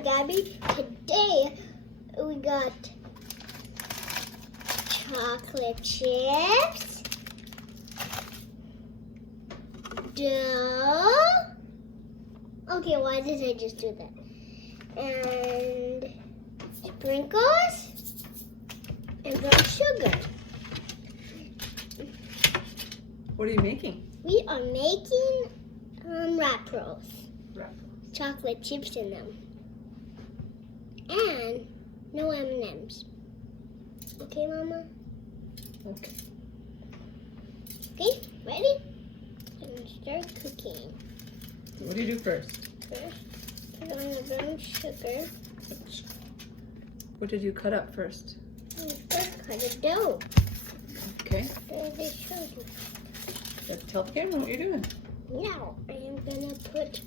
and Gabby. Today we got chocolate chips, dough. Okay, why did I just do that? And sprinkles and brown sugar. What are you making? We are making wrap rolls. Wrap. Chocolate chips in them. And no M&Ms. Okay, Mama? Okay. Okay, ready? And start cooking. What do you do first? First, put on the brown sugar. What did you cut up first? And first, cut a dough. Okay. There they show you. Let's tell the camera what you're doing. Now, I am gonna put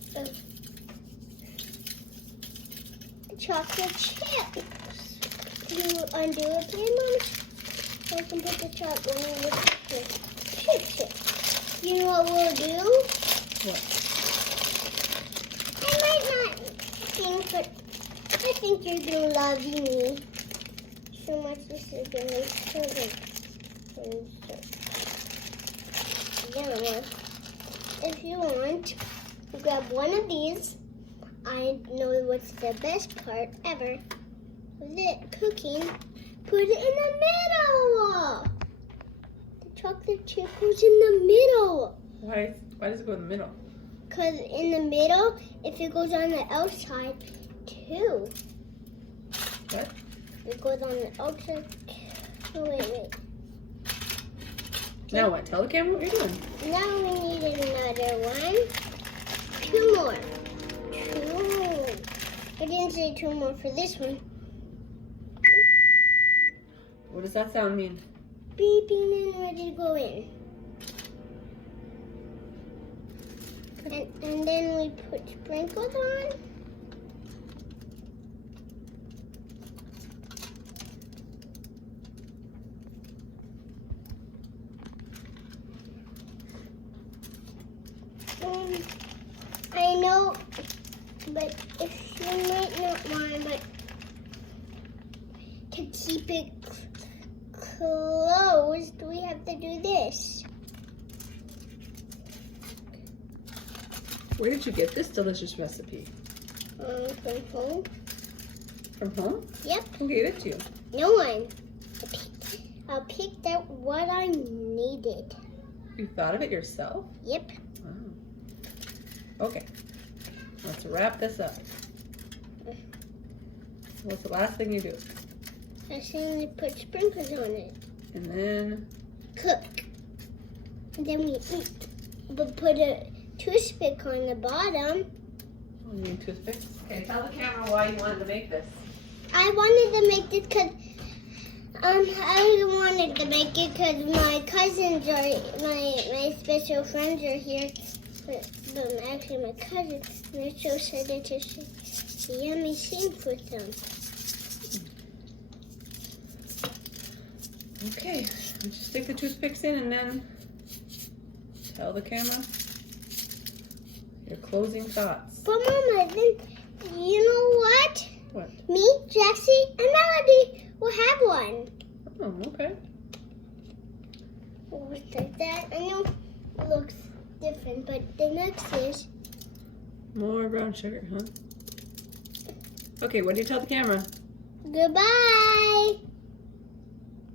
chocolate chips. You undo it, please, Mom? I can put the chocolate in the chips. You know what we'll do? What? I might not think, but I think you're gonna love me so much. This is gonna be so good. If you want, grab one of these. I know what's the best part ever. With it cooking, put it in the middle. The chocolate chip goes in the middle. Why does it go in the middle? Because in the middle, if it goes on the outside, too. What? It goes on the outside. Oh, wait. Now what? Tell the camera what you're doing. Now we need another one. Two more. I didn't say two more for this one. What does that sound mean? Beeping and ready to go in. And then we put sprinkles on. I know, but if you might not want, but to keep it closed, we have to do this. Where did you get this delicious recipe? From home. From home? Yep. Who gave it to you? No one. I picked out what I needed. You thought of it yourself? Yep. Wow. Okay. Let's wrap this up. What's the last thing you do? Last thing we put sprinkles on it. And then? Cook. And then we eat. But put a toothpick on the bottom. Oh, you mean toothpicks? Okay, tell the camera why you wanted to make this. I wanted to make this because I wanted to make it because my cousins are my special friends are here. But actually my cousins, and they're so excited to see yummy things with them. Okay, just stick the toothpicks in and then tell the camera your closing thoughts. But Mama, then you know what? What? Me, Jessie, and Melody will have one. Oh, okay. Looks like that. I know it looks different, but the next is More brown sugar, huh? Okay, what do you tell the camera? goodbye.